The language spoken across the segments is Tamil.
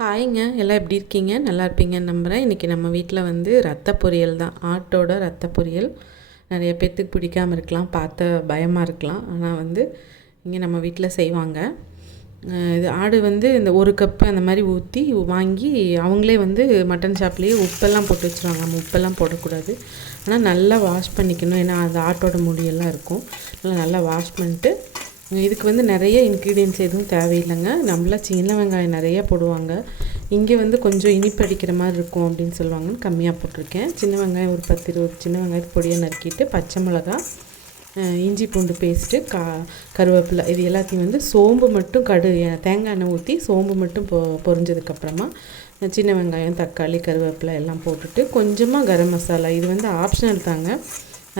ஹாய்ங்க, எல்லாம் எப்படி இருக்கீங்க? நல்லா இருப்பீங்கன்னு நம்புகிறேன். இன்றைக்கி நம்ம வீட்டில் வந்து ரத்த பொரியல் தான். ஆட்டோட ரத்த பொரியல். நிறைய பேர்த்துக்கு பிடிக்காமல் இருக்கலாம், பார்த்த பயமாக இருக்கலாம். ஆனால் வந்து இங்கே நம்ம வீட்டில் செய்வாங்க. இது ஆடு வந்து இந்த 1 கப்பு அந்த மாதிரி ஊற்றி வாங்கி அவங்களே வந்து மட்டன் ஷாப்லேயே உப்பெல்லாம் போட்டு வச்சுருவாங்க. நம்ம உப்பெல்லாம் போடக்கூடாது. ஆனால் நல்லா வாஷ் பண்ணிக்கணும். ஏன்னா அது ஆட்டோட முடியெல்லாம் இருக்கும். நல்லா வாஷ் பண்ணிட்டு இதுக்கு வந்து நிறைய இன்க்ரீடியன்ட்ஸ் எதுவும் தேவையில்லைங்க. நம்மளாம் சின்ன வெங்காயம் நிறையா போடுவாங்க. இங்கே வந்து கொஞ்சம் இனிப்பு அடிக்கிற மாதிரி இருக்கும் அப்படின்னு சொல்லுவாங்கன்னு கம்மியாக போட்டிருக்கேன். சின்ன வெங்காயம் ஒரு 10-20 சின்ன வெங்காயத்தை பொடியாக நறுக்கிட்டு, பச்சை மிளகா, இஞ்சி பூண்டு பேஸ்ட்டு, கருவேப்பிலை, இது எல்லாத்தையும் வந்து சோம்பு மட்டும் தேங்காய் எண்ணெய் ஊற்றி சோம்பு மட்டும் பொரிஞ்சதுக்கப்புறமா சின்ன வெங்காயம், தக்காளி, கருவேப்பிலை எல்லாம் போட்டுட்டு கொஞ்சமாக கரம் மசாலா, இது வந்து ஆப்ஷனல் தாங்க.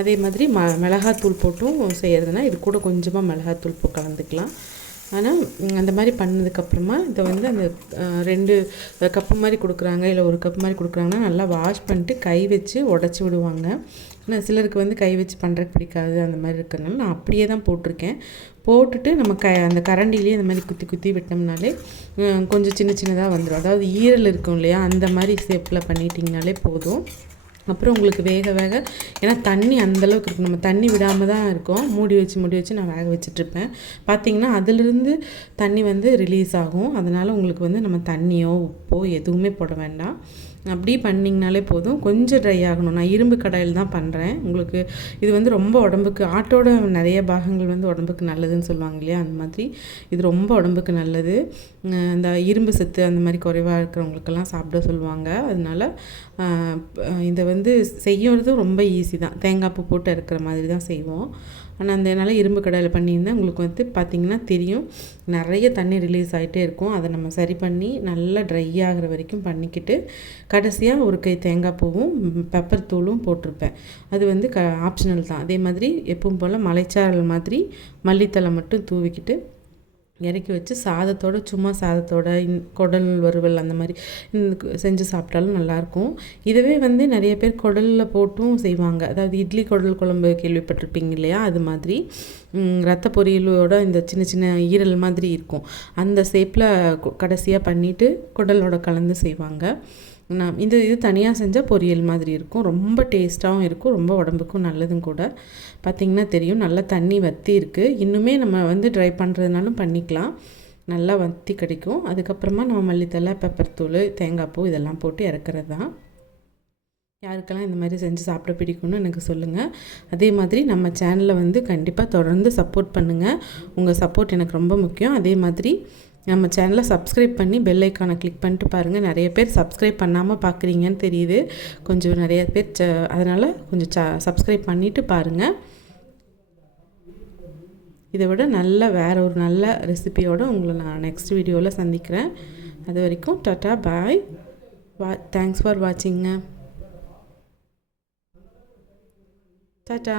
அதே மாதிரி மிளகாத்தூள் போட்டும் செய்கிறதுனா இது கூட கொஞ்சமாக மிளகாத்தூள் கலந்துக்கலாம். ஆனால் அந்த மாதிரி பண்ணதுக்கப்புறமா இதை வந்து அந்த 2 கப்பு மாதிரி கொடுக்குறாங்க, இல்லை 1 கப் மாதிரி கொடுக்குறாங்கன்னா நல்லா வாஷ் பண்ணிட்டு கை வச்சு உடச்சி விடுவாங்க. ஆனால் சிலருக்கு வந்து கை வச்சு பண்ணுறதுக்கு பிடிக்காது, அந்த மாதிரி இருக்கிறதுனால நான் அப்படியே தான் போட்டிருக்கேன். போட்டுட்டு நம்ம அந்த கரண்டிலேயே அந்த மாதிரி குத்தி குத்தி விட்டோம்னாலே கொஞ்சம் சின்ன சின்னதாக வந்துடும். அதாவது ஈரல் இருக்கும் இல்லையா, அந்த மாதிரி ஷேப்பில் பண்ணிட்டிங்கனாலே போதும். அப்புறம் உங்களுக்கு வேக வேக, ஏன்னா தண்ணி அந்தளவுக்கு இருக்கும், நம்ம தண்ணி விடாமல் தான் இருக்கும். மூடி வச்சு நான் வேக வச்சிட்ருப்பேன். பார்த்திங்கன்னா அதிலிருந்து தண்ணி வந்து ரிலீஸ் ஆகும். அதனால் உங்களுக்கு வந்து நம்ம தண்ணியோ உப்போ எதுவுமே போட வேண்டாம். அப்படி பண்ணிங்கனாலே போதும். கொஞ்சம் ட்ரை ஆகணும். நான் இரும்பு கடாயில் தான் பண்ணுறேன். உங்களுக்கு இது வந்து ரொம்ப உடம்புக்கு, ஆட்டோட நிறைய பாகங்கள் வந்து உடம்புக்கு நல்லதுன்னு சொல்லுவாங்க இல்லையா, அந்த மாதிரி இது ரொம்ப உடம்புக்கு நல்லது. இந்த இரும்பு சத்து அந்த மாதிரி குறைவாக இருக்கிறவங்களுக்கெல்லாம் சாப்பிட சொல்லுவாங்க. அதனால் இதை வந்து செய்யறது ரொம்ப ஈஸி தான். தேங்காய் பூ போட்டு இருக்கிற மாதிரி தான் செய்வோம். ஆனால் அதனால இரும்பு கடாயில் பண்ணியிருந்தேன். உங்களுக்கு வந்து பார்த்திங்கன்னா தெரியும், நிறைய தண்ணி ரிலீஸ் ஆகிட்டே இருக்கும். அதை நம்ம சரி பண்ணி நல்லா ட்ரை ஆகிற வரைக்கும் பண்ணிக்கிட்டு கடைசியாக ஒரு கை தேங்காய் பூவும் பெப்பர் தூளும் போட்டிருப்பேன். அது வந்து ஆப்ஷனல் தான். அதே மாதிரி எப்பவும் போல் மலைச்சாரல் மாதிரி மல்லித்தலை மட்டும் தூவிக்கிட்டு இறக்கி வச்சு சும்மா சாதத்தோட குடல் வறுவல் அந்த மாதிரி செஞ்சு சாப்பிட்டாலும் நல்லாயிருக்கும். இதுவே வந்து நிறைய பேர் குடலில் போட்டும் செய்வாங்க. அதாவது இட்லி குடல் குழம்பு கேள்விப்பட்டிருப்பீங்க இல்லையா, அது மாதிரி ரத்த பொரியலோட இந்த சின்ன சின்ன ஈரல் மாதிரி இருக்கும். அந்த ஷேப்பில் கடைசியாக பண்ணிவிட்டு குடலோட கலந்து செய்வாங்க. இது தனியாக செஞ்சால் பொரியல் மாதிரி இருக்கும். ரொம்ப டேஸ்ட்டாகவும் இருக்கும், ரொம்ப உடம்புக்கும் நல்லதும் கூட. பார்த்திங்கன்னா தெரியும், நல்லா தண்ணி வற்றி இருக்குது. இன்னுமே நம்ம வந்து ட்ரை பண்ணுறதுனாலும் பண்ணிக்கலாம், நல்லா வற்றி கிடைக்கும். அதுக்கப்புறமா நம்ம மல்லித்தலை, பெப்பர் தூள், தேங்காய் பூ இதெல்லாம் போட்டு இறக்குறது தான். யாருக்கெல்லாம் இந்த மாதிரி செஞ்சு சாப்பிட பிடிக்கும்னு எனக்கு சொல்லுங்கள். அதே மாதிரி நம்ம சேனலில் வந்து கண்டிப்பாக தொடர்ந்து சப்போர்ட் பண்ணுங்கள். உங்கள் சப்போர்ட் எனக்கு ரொம்ப முக்கியம். அதே மாதிரி நம்ம சேனலை சப்ஸ்கிரைப் பண்ணி பெல் ஐக்கானை கிளிக் பண்ணிட்டு பாருங்கள். நிறைய பேர் சப்ஸ்கிரைப் பண்ணாமல் பார்க்குறீங்கன்னு தெரியுது. கொஞ்சம் நிறைய பேர் அதனால் கொஞ்சம் சப்ஸ்கிரைப் பண்ணிவிட்டு பாருங்கள். இதை விட வேறு ஒரு நல்ல ரெசிபியோடு உங்களை நான் நெக்ஸ்ட் வீடியோவில் சந்திக்கிறேன். அது வரைக்கும் tata, bye. Thanks for வாட்சிங்க. Tata.